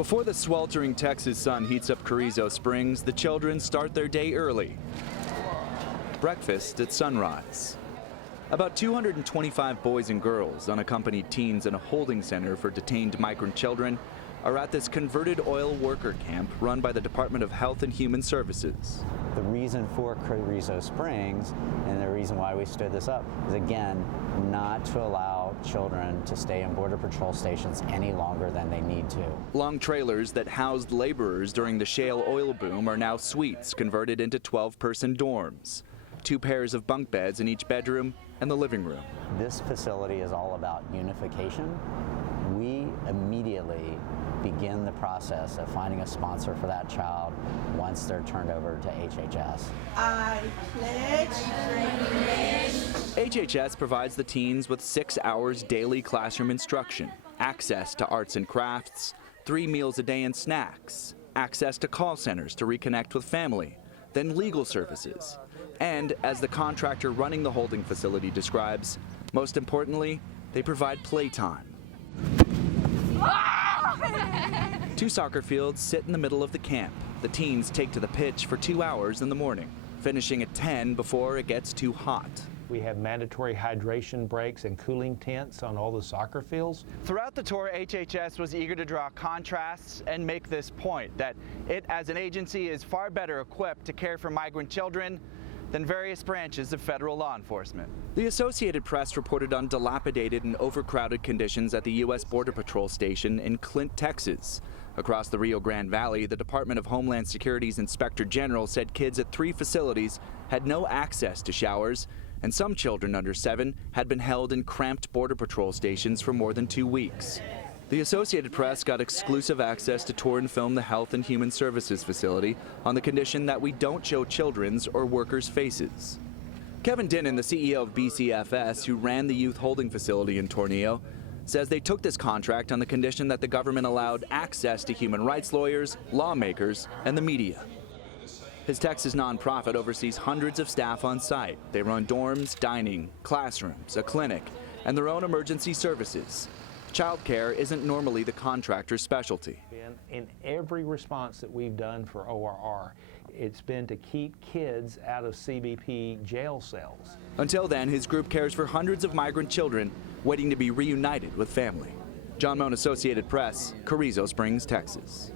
Before the sweltering Texas sun heats up Carrizo Springs, the children start their day early. Breakfast at sunrise. About 225 boys and girls, unaccompanied teens in a holding center for detained migrant children, are at this converted oil worker camp run by the Department of Health and Human Services. The reason for Carrizo Springs and the reason why we stood this up is, again, not to allow children to stay in Border Patrol stations any longer than they need to. Long trailers that housed laborers during the shale oil boom are now suites converted into 12-person dorms. 2 pairs of bunk beds in each bedroom and the living room. This facility is all about unification. We immediately begin the process of finding a sponsor for that child once they're turned over to HHS. I pledge allegiance. HHS provides the teens with 6 hours daily classroom instruction, access to arts and crafts, 3 meals a day and snacks, access to call centers to reconnect with family, then legal services. And as the contractor running the holding facility describes, most importantly, they provide playtime. 2 soccer fields sit in the middle of the camp. The teens take to the pitch for 2 hours in the morning, finishing at 10 before it gets too hot. We have mandatory hydration breaks and cooling tents on all the soccer fields. Throughout the tour, HHS was eager to draw contrasts and make this point, that it as an agency is far better equipped to care for migrant children than various branches of federal law enforcement. The Associated Press reported on dilapidated and overcrowded conditions at the U.S. Border Patrol station in Clint, Texas. Across the Rio Grande Valley, the Department of Homeland Security's Inspector General said kids at 3 facilities had no access to showers, and some children under 7 had been held in cramped Border Patrol stations for more than 2 weeks. The Associated Press got exclusive access to tour and film the Health and Human Services facility on the condition that we don't show children's or workers' faces. Kevin Dinnan, the CEO of BCFS, who ran the youth holding facility in Tornillo, says they took this contract on the condition that the government allowed access to human rights lawyers, lawmakers, and the media. His Texas nonprofit oversees hundreds of staff on site. They run dorms, dining, classrooms, a clinic, and their own emergency services. Childcare isn't normally the contractor's specialty. In every response that we've done for ORR, it's been to keep kids out of CBP jail cells. Until then, his group cares for hundreds of migrant children waiting to be reunited with family. John Moan, Associated Press, Carrizo Springs, Texas.